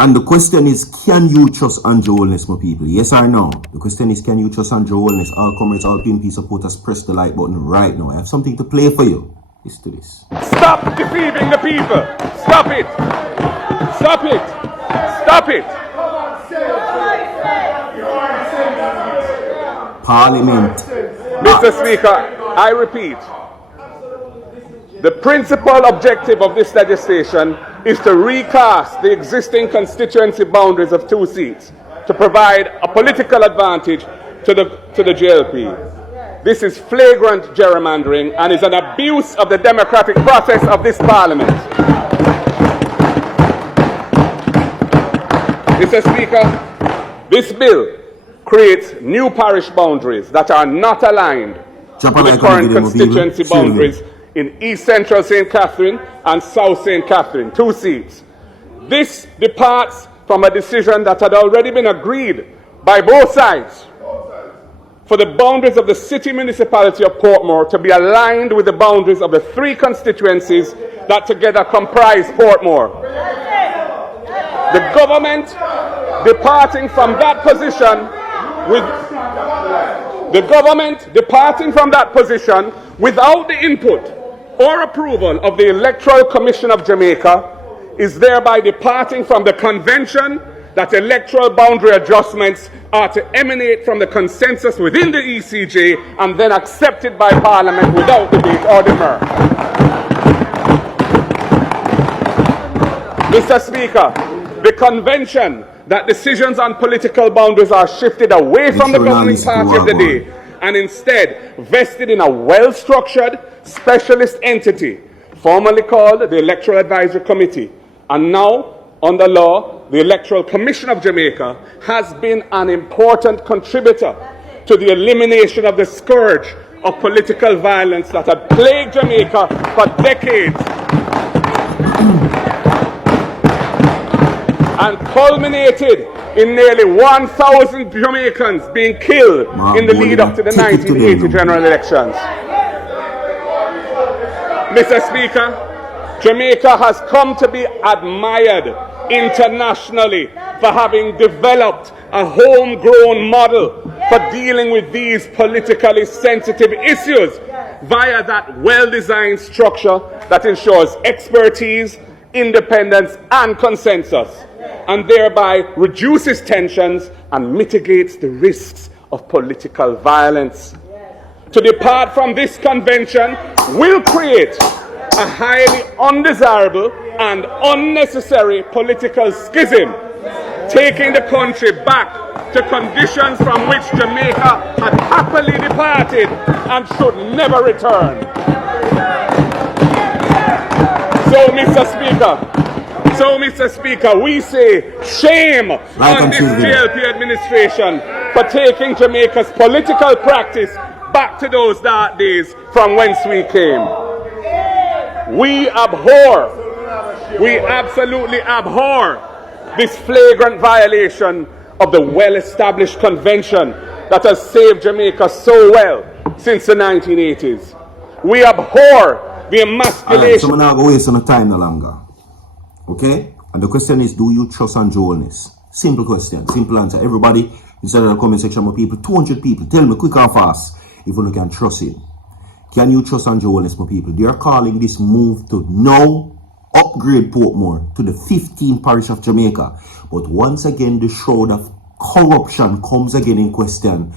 And the question is, can you trust Andrew Holness, my people? Yes or no? The question is, can you trust Andrew Holness? All comrades, all PNP supporters, press the like button right now. I have something to play for you. Listen to this. Stop deceiving the people. Stop it. Stop it. Stop it. Parliament. Mr. Speaker, I repeat, the principal objective of this legislation is to recast the existing constituency boundaries of 2 seats to provide a political advantage to the JLP. This is flagrant gerrymandering and is an abuse of the democratic process of this Parliament. Mr. Speaker, this bill creates new parish boundaries that are not aligned with the current constituency boundaries in East Central St. Catherine and South St. Catherine, 2 seats. This departs from a decision that had already been agreed by both sides for the boundaries of the city municipality of Portmore to be aligned with the boundaries of the 3 constituencies that together comprise Portmore. The government departing from that position without the input or approval of the Electoral Commission of Jamaica is thereby departing from the convention that electoral boundary adjustments are to emanate from the consensus within the ECJ and then accepted by Parliament without debate or demur. Mr. Speaker, the convention that decisions on political boundaries are shifted away from the governing party of the day and instead vested in a well-structured specialist entity, formerly called the Electoral Advisory Committee, and now, under law, the Electoral Commission of Jamaica, has been an important contributor to the elimination of the scourge of political violence that had plagued Jamaica for decades and culminated in nearly 1,000 Jamaicans being killed in the lead up to the 1980 general elections. Mr. Speaker, Jamaica has come to be admired internationally for having developed a homegrown model for dealing with these politically sensitive issues via that well-designed structure that ensures expertise, independence, and consensus, and thereby reduces tensions and mitigates the risks of political violence. To depart from this convention will create a highly undesirable and unnecessary political schism, taking the country back to conditions from which Jamaica had happily departed and should never return. So, Mr. Speaker, we say shame on this JLP administration for taking Jamaica's political practice back to those dark days from whence we came. We absolutely abhor this flagrant violation of the well-established convention that has saved Jamaica so well since the 1980s. We abhor the emasculation. So I'm not going to waste any time no longer. Okay? And the question is, do you trust Andrew Holness? Simple question, simple answer. Everybody, inside of the comment section, my people, 200 people, tell me quick and fast if you can trust him. Can you trust Andrew Holness, my people? They are calling this move to now upgrade Portmore to the 15th parish of Jamaica. But once again, the shroud of corruption comes again in question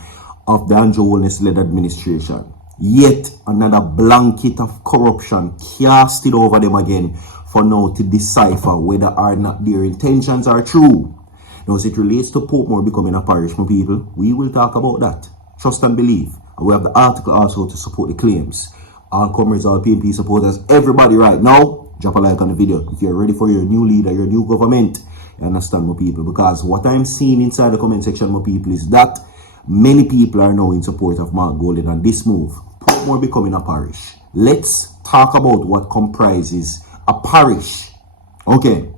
of the Andrew Holness-led administration. Yet another blanket of corruption casted over them again for now to decipher whether or not their intentions are true. Now, as it relates to Portmore becoming a parish, my people, we will talk about that. Trust and believe. And we have the article also to support the claims. All comrades, all PNP supporters, everybody right now, drop a like on the video. If you're ready for your new leader, your new government, you understand, my people? Because what I'm seeing inside the comment section, my people, is that many people are now in support of Mark Golden and this move. Portmore becoming a parish. Let's talk about what comprises a parish. Okay.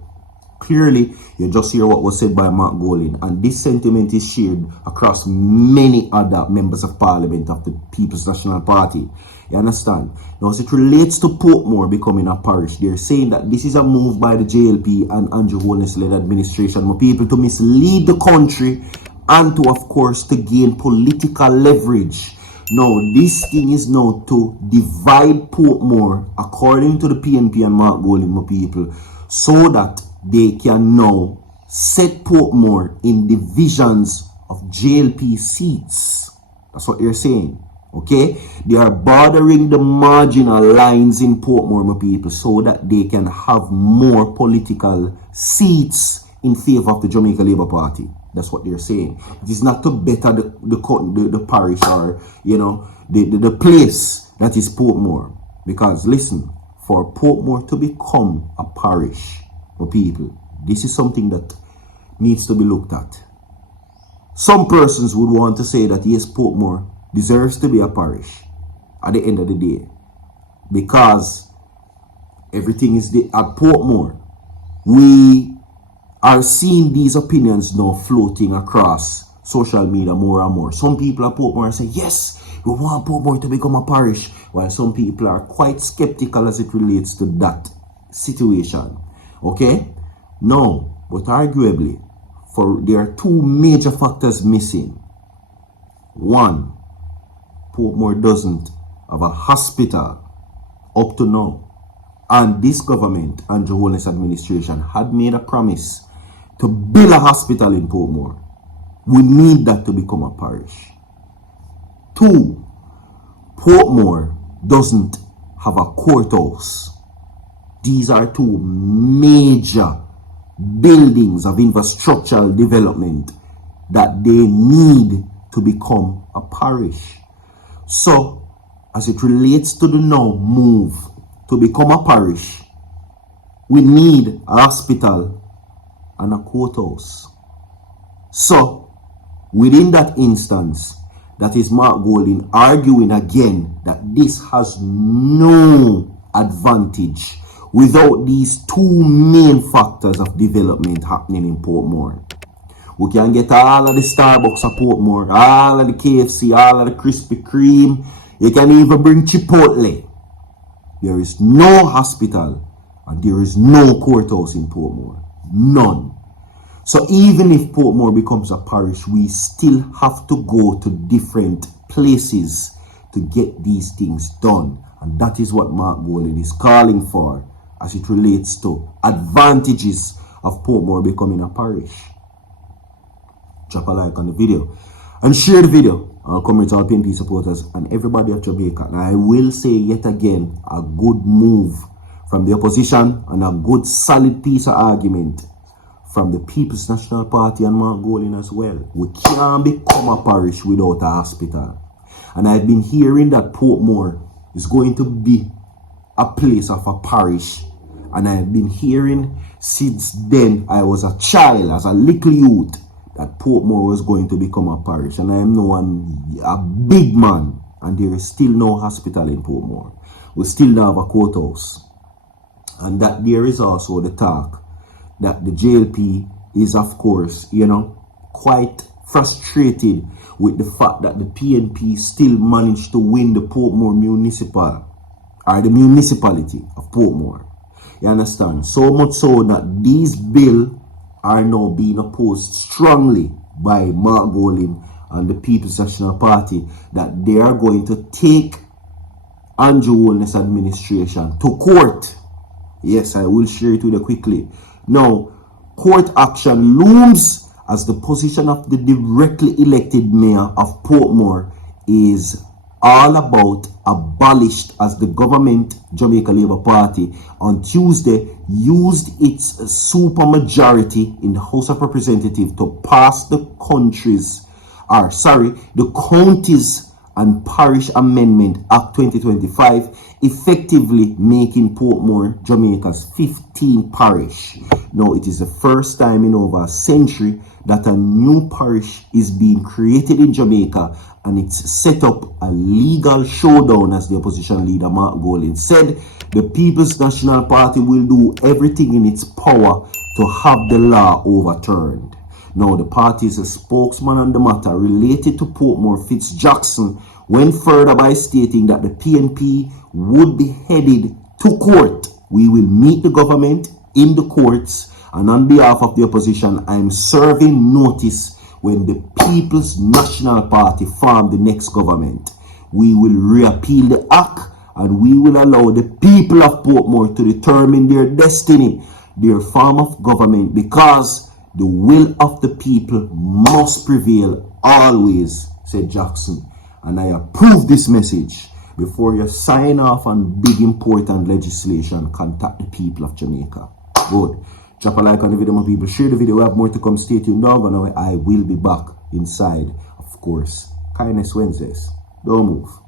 Clearly, you just hear what was said by Mark Golin, and this sentiment is shared across many other members of parliament of the People's National Party. You understand? Now, as it relates to Portmore becoming a parish, they're saying that this is a move by the JLP and Andrew Holness-led administration, my people, to mislead the country and to, of course, to gain political leverage. Now, this thing is now to divide Portmore, according to the PNP and Mark Golin, my people, so that they can now set Portmore in divisions of JLP seats. That's what they're saying. Okay? They are bordering the marginal lines in Portmore, my people, so that they can have more political seats in favor of the Jamaica Labour Party. That's what they're saying. It is not to better the parish or, you know, the place that is Portmore. Because, listen, for Portmore to become a parish, for people, this is something that needs to be looked at. Some persons would want to say that, yes, Portmore deserves to be a parish at the end of the day. Because everything is at Portmore. We are seeing these opinions now floating across social media more and more. Some people at Portmore say, yes, we want Portmore to become a parish, while some people are quite skeptical as it relates to that situation. Okay? No, but arguably, there are two major factors missing. One, Portmore doesn't have a hospital up to now. And this government, Andrew Holness administration, had made a promise to build a hospital in Portmore. We need that to become a parish. Two, Portmore doesn't have a courthouse. These are two major buildings of infrastructural development that they need to become a parish. So, as it relates to the now move to become a parish, we need a hospital and a courthouse. So, within that instance, that is Mark Golin arguing again that this has no advantage without these two main factors of development happening in Portmore. We can get all of the Starbucks at Portmore, all of the KFC, all of the Krispy Kreme. You can even bring Chipotle. There is no hospital and there is no courthouse in Portmore. None. So even if Portmore becomes a parish, we still have to go to different places to get these things done. And that is what Mark Golin is calling for as it relates to advantages of Portmore becoming a parish. Drop a like on the video and share the video. I'll comment to our PNP supporters and everybody of Jamaica. And I will say yet again, a good move from the opposition and a good solid piece of argument from the People's National Party and Mark Golin as well. We can't become a parish without a hospital. And I've been hearing that Portmore is going to be a place of a parish. And I've been hearing since then I was a child, as a little youth, that Portmore was going to become a parish. And I am now a big man. And there is still no hospital in Portmore. We still don't have a courthouse. And that there is also the talk that the JLP is, of course, you know, quite frustrated with the fact that the PNP still managed to win the Portmore municipal, or the municipality of Portmore. You understand? So much so that these bills are now being opposed strongly by Mark Golin and the People's National Party, that they are going to take Andrew Holness administration to court. Yes, I will share it with you quickly. Now, court action looms as the position of the directly elected mayor of Portmore is all about abolished, as the government Jamaica Labour Party on Tuesday used its supermajority in the House of Representatives to pass the Counties and Parish Amendment Act 2025, effectively making Portmore Jamaica's 15th parish. Now, it is the first time in over a century that a new parish is being created in Jamaica, and it's set up a legal showdown, as the opposition leader Mark Golin said. The People's National Party will do everything in its power to have the law overturned. Now, the party is a spokesman on the matter related to Portmore Fitz-Jackson went further by stating that the PNP would be headed to court. We will meet the government in the courts, and on behalf of the opposition, I am serving notice when the People's National Party form the next government. We will reappeal the act, and we will allow the people of Portmore to determine their destiny, their form of government, because the will of the people must prevail always, said Jackson. And I approve this message. Before you sign off on big important legislation, contact the people of Jamaica. Good. Drop a like on the video, my people. Share the video. We have more to come. Stay tuned now. And I will be back inside, of course, Kindness Wednesdays. Don't move.